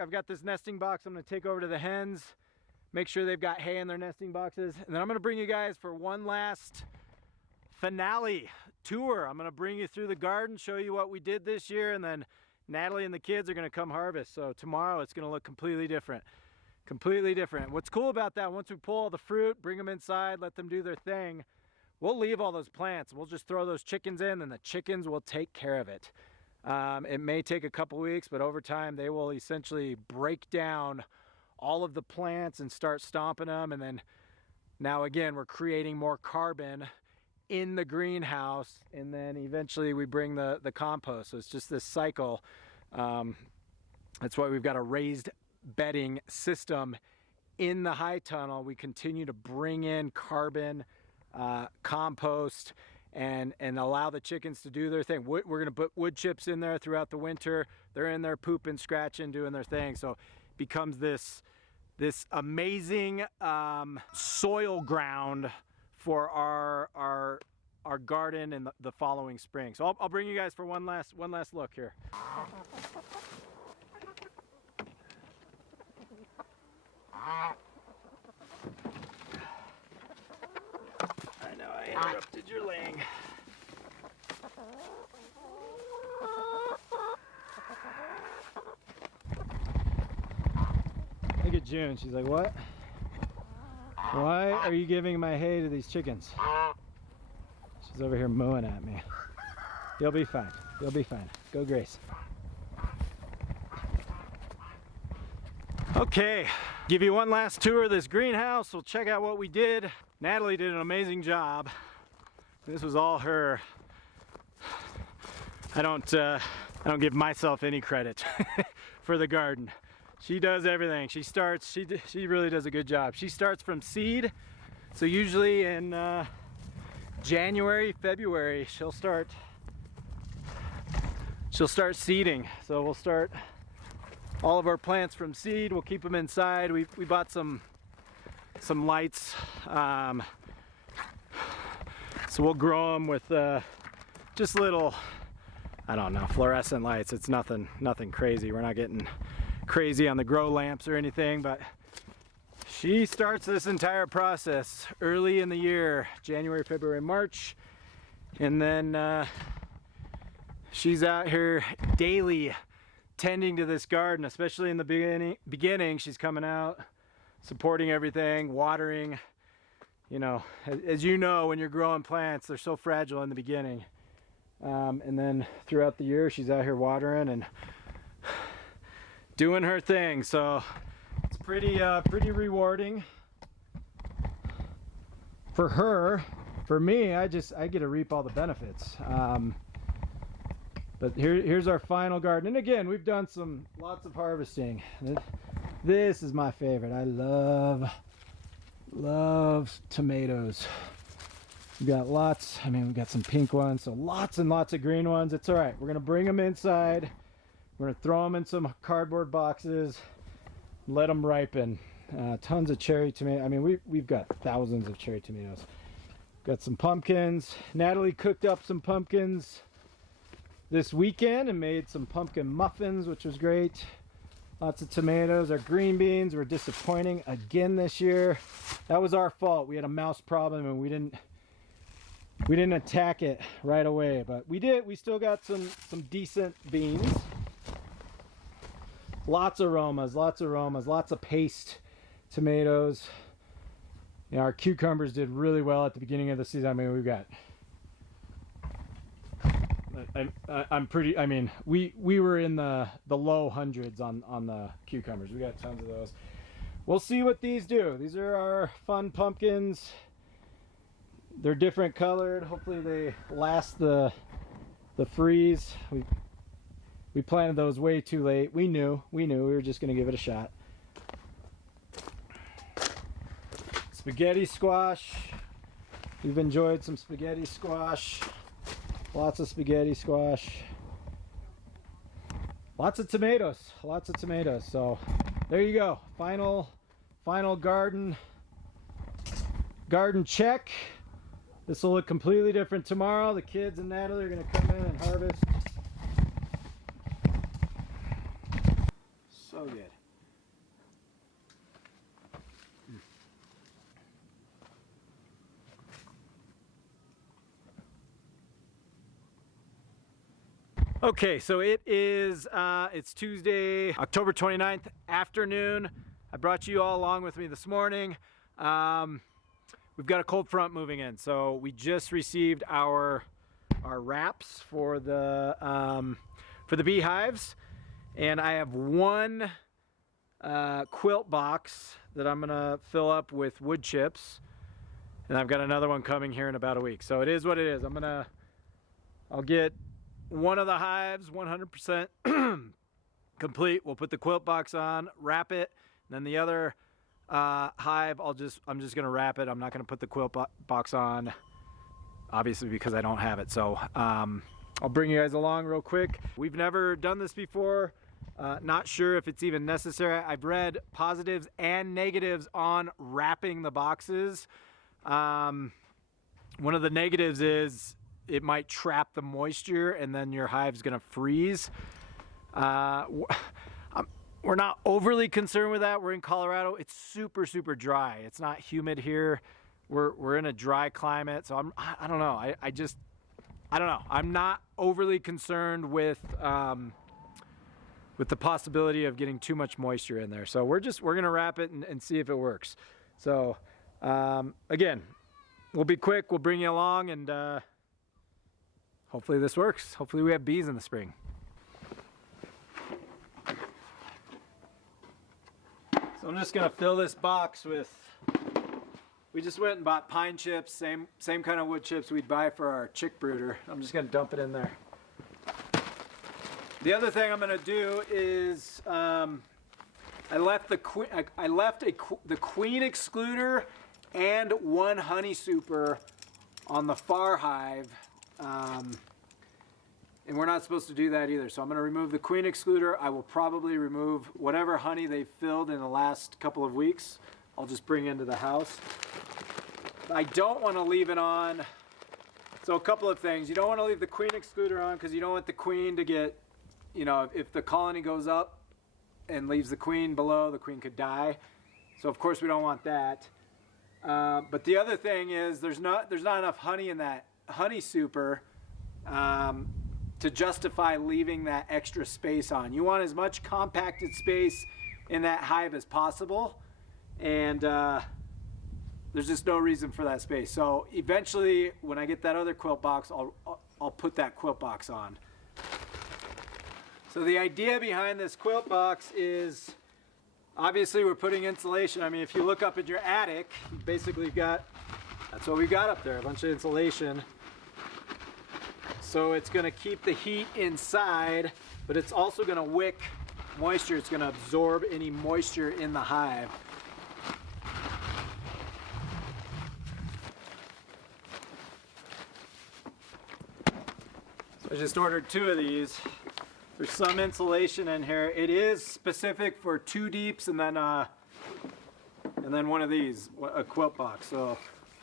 I've got this nesting box I'm gonna take over to the hens, make sure they've got hay in their nesting boxes, and then I'm gonna bring you guys for one last finale tour. I'm gonna bring you through the garden, show you what we did this year, and then Natalie and the kids are gonna come harvest. So tomorrow it's gonna look completely different. Completely different. What's cool about that, once we pull all the fruit, bring them inside, let them do their thing, we'll leave all those plants. We'll just throw those chickens in and the chickens will take care of it. It may take a couple weeks, but over time they will essentially break down all of the plants and start stomping them. And then now again, we're creating more carbon in the greenhouse, and then eventually we bring the compost. So it's just this cycle. That's why we've got a raised bedding system in the high tunnel. We continue to bring in carbon, compost, and allow the chickens to do their thing. We're going to put wood chips in there throughout the winter. They're in there pooping, scratching, doing their thing. So it becomes this amazing soil ground for our garden in the following spring. So I'll bring you guys for one last look here. I know I interrupted your laying. Look at June. She's like, what? Why are you giving my hay to these chickens? She's over here mooing at me. You'll be fine. You'll be fine. Go, Grace. Okay, give you one last tour of this greenhouse. We'll check out what we did. Natalie did an amazing job. This was all her. I don't give myself any credit for the garden. She does everything. She really does a good job. She starts from seed. So usually in January, February, she'll start seeding. So we'll start all of our plants from seed. We'll keep them inside. We bought some lights. So we'll grow them with just little, I don't know, fluorescent lights. It's nothing crazy. We're not getting crazy on the grow lamps or anything, but she starts this entire process early in the year, January, February, March, and then she's out here daily tending to this garden, especially in the beginning. She's coming out, supporting everything, watering. You know, as you know, when you're growing plants, they're so fragile in the beginning, and then throughout the year she's out here watering and doing her thing. So it's pretty rewarding for her. For me, I get to reap all the benefits. But here's our final garden. And again, we've done lots of harvesting. This is my favorite. I love tomatoes. We've got lots. I mean, we've got some pink ones, so lots and lots of green ones. It's all right. We're gonna bring them inside. We're gonna throw them in some cardboard boxes, let them ripen. Tons of cherry tomato. I mean, we've got thousands of cherry tomatoes. Got some pumpkins. Natalie cooked up some pumpkins this weekend and made some pumpkin muffins, which was great. Lots of tomatoes. Our green beans were disappointing again this year. That was our fault. We had a mouse problem and we didn't attack it right away, but we did. We still got some decent beans. Lots of aromas, lots of paste tomatoes. You know, our cucumbers did really well at the beginning of the season. I mean, we've got we were in the low hundreds on the cucumbers. We got tons of those. We'll see what these do. These are our fun pumpkins. They're different colored. Hopefully they last the freeze. We planted those way too late. We knew we were just gonna give it a shot. Spaghetti squash. We've enjoyed some spaghetti squash. Lots of spaghetti squash. Lots of tomatoes. So there you go. Final garden check. This will look completely different tomorrow. The kids and Natalie are going to come in and harvest. So So good. Okay, so it's Tuesday, October 29th afternoon. I brought you all along with me this morning. We've got a cold front moving in, so we just received our wraps for the beehives, and I have one quilt box that I'm gonna fill up with wood chips, and I've got another one coming here in about a week. So it is what it is. I'll get one of the hives 100% complete. We'll put the quilt box on, wrap it, and then the other hive I'm just gonna wrap it. I'm not gonna put the quilt box on, obviously, because I don't have it. So I'll bring you guys along real quick. We've never done this before. Not sure if it's even necessary. I've read positives and negatives on wrapping the boxes. One of the negatives is it might trap the moisture and then your hive's gonna freeze. We're not overly concerned with that. We're in Colorado. It's super, super dry. It's not humid here. We're in a dry climate. So I don't know. I don't know. I'm not overly concerned with the possibility of getting too much moisture in there. So we're gonna wrap it and see if it works. So again, we'll be quick. We'll bring you along, and hopefully this works. Hopefully we have bees in the spring. So I'm just gonna fill this box with, we just went and bought pine chips, same kind of wood chips we'd buy for our chick brooder. I'm just gonna dump it in there. The other thing I'm gonna do is I left the queen excluder and one honey super on the far hive, and we're not supposed to do that either. So I'm going to remove the queen excluder. I will probably remove whatever honey they've filled in the last couple of weeks. I'll just bring into the house. I don't want to leave it on. So a couple of things. You don't want to leave the queen excluder on because you don't want the queen to get, if the colony goes up and leaves the queen below, the queen could die. So of course we don't want that. But the other thing is there's not enough honey in that honey super to justify leaving that extra space on. You want as much compacted space in that hive as possible, and there's just no reason for that space. So eventually, when I get that other quilt box, I'll put that quilt box on. So the idea behind this quilt box is, obviously we're putting insulation. I mean, if you look up at your attic, you basically got, that's what we got up there, a bunch of insulation. So it's gonna keep the heat inside, but it's also gonna wick moisture. It's gonna absorb any moisture in the hive. So I just ordered 2 of these. There's some insulation in here. It is specific for 2 deeps and then one of these, a quilt box. So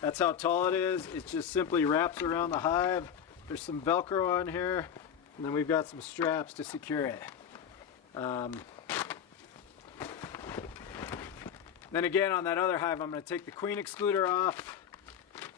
that's how tall it is. It just simply wraps around the hive. There's some Velcro on here, and then we've got some straps to secure it. Then again, on that other hive, I'm going to take the queen excluder off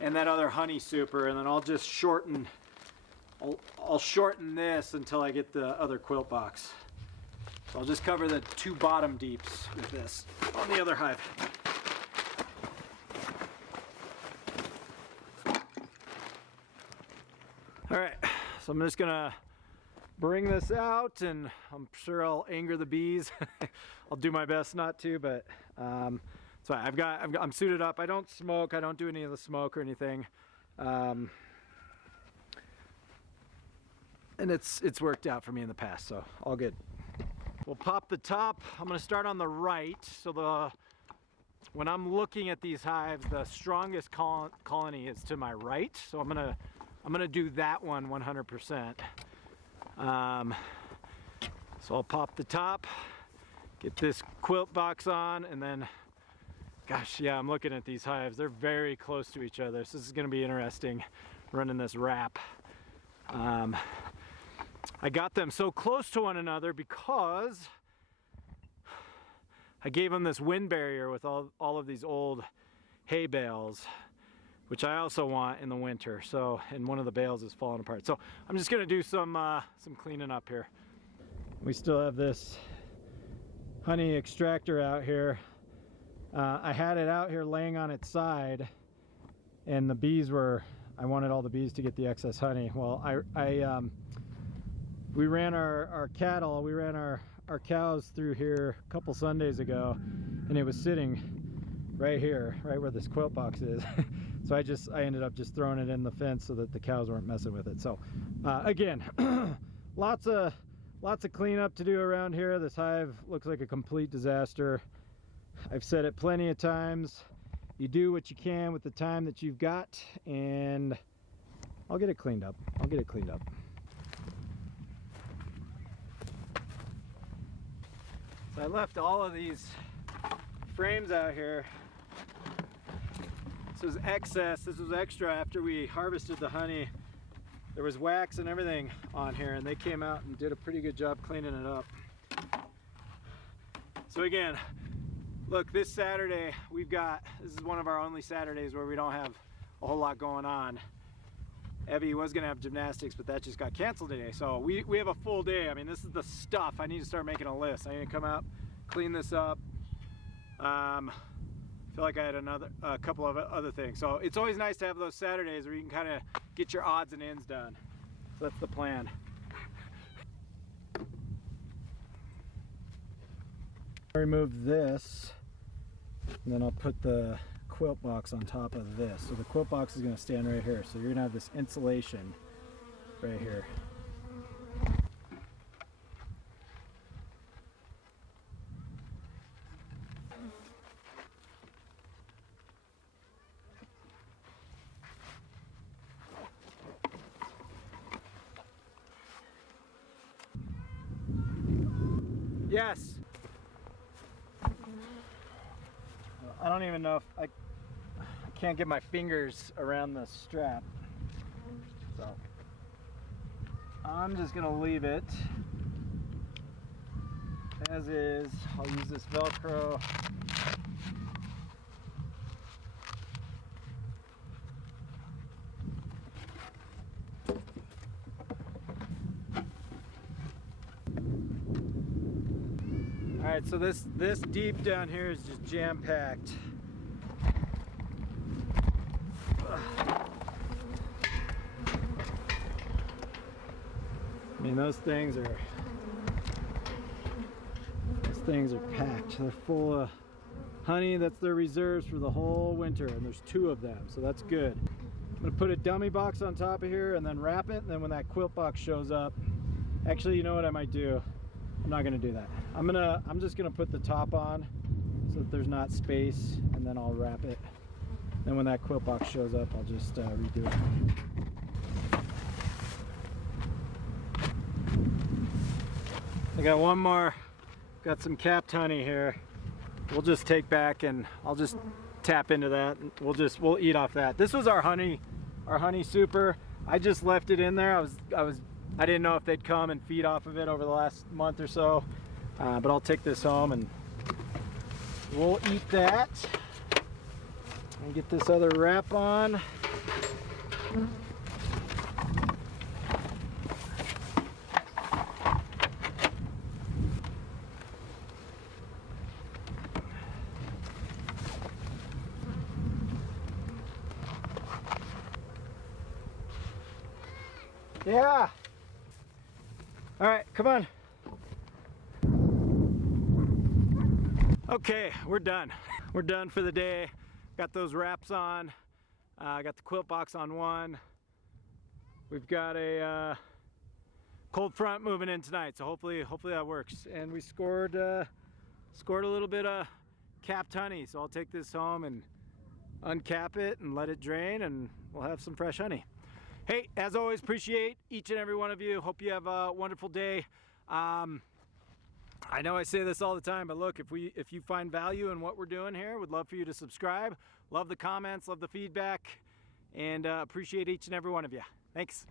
and that other honey super, and then I'll just shorten. I'll shorten this until I get the other quilt box. So I'll just cover the 2 bottom deeps with this on the other hive. All right, so I'm just gonna bring this out, and I'm sure I'll anger the bees. I'll do my best not to, but so I'm suited up. I don't smoke. I don't do any of the smoke or anything, and it's worked out for me in the past, so all good. We'll pop the top. I'm gonna start on the right. So when I'm looking at these hives, the strongest colony is to my right. So I'm gonna do that one 100%. So I'll pop the top, get this quilt box on, and then, gosh, yeah, I'm looking at these hives. They're very close to each other, so this is gonna be interesting running this wrap. I got them so close to one another because I gave them this wind barrier with all of these old hay bales, which I also want in the winter. So, and one of the bales is falling apart. So I'm just gonna do some cleaning up here. We still have this honey extractor out here. I had it out here laying on its side, and the bees were, I wanted all the bees to get the excess honey. Well, we ran our cattle, we ran our cows through here a couple Sundays ago, and it was sitting right here, right where this quilt box is. So I ended up just throwing it in the fence so that the cows weren't messing with it. So again, lots of cleanup to do around here. This hive looks like a complete disaster. I've said it plenty of times. You do what you can with the time that you've got, and I'll get it cleaned up. I'll get it cleaned up. So I left all of these frames out here. This was excess, this was extra after we harvested the honey. There was wax and everything on here, and they came out and did a pretty good job cleaning it up. So again, look, this Saturday this is one of our only Saturdays where we don't have a whole lot going on. Evie was gonna have gymnastics, but that just got canceled today. So we have a full day. I mean, this is the stuff. I need to start making a list. I need to come out, clean this up. I feel like I had a couple of other things. So it's always nice to have those Saturdays where you can kind of get your odds and ends done. So that's the plan. I remove this, and then I'll put the quilt box on top of this. So the quilt box is going to stand right here. So you're going to have this insulation right here. Yes. I don't even know if I can't get my fingers around the strap. So I'm just gonna leave it as is. I'll use this Velcro. All right, so this deep down here is just jam-packed. I mean, those things are packed. They're full of honey. That's their reserves for the whole winter, and there's 2 of them, so that's good. I'm gonna put a dummy box on top of here and then wrap it, and then when that quilt box shows up, actually, you know what I might do? I'm not gonna do that. I'm just gonna put the top on so that there's not space, and then I'll wrap it. Then when that quilt box shows up, I'll just redo it. I got one more, got some capped honey here. We'll just take back, and I'll just tap into that. And we'll eat off that. This was our honey super. I just left it in there. I didn't know if they'd come and feed off of it over the last month or so, but I'll take this home and we'll eat that. And get this other wrap on. Yeah. All right, come on. Okay, we're done. We're done for the day. Got those wraps on. Got the quilt box on one. We've got a cold front moving in tonight, so hopefully that works. And we scored a little bit of capped honey, so I'll take this home and uncap it and let it drain, and we'll have some fresh honey. Hey, as always, appreciate each and every one of you. Hope you have a wonderful day. I know I say this all the time, but look, if you find value in what we're doing here, would love for you to subscribe. Love the comments, love the feedback, and appreciate each and every one of you. Thanks.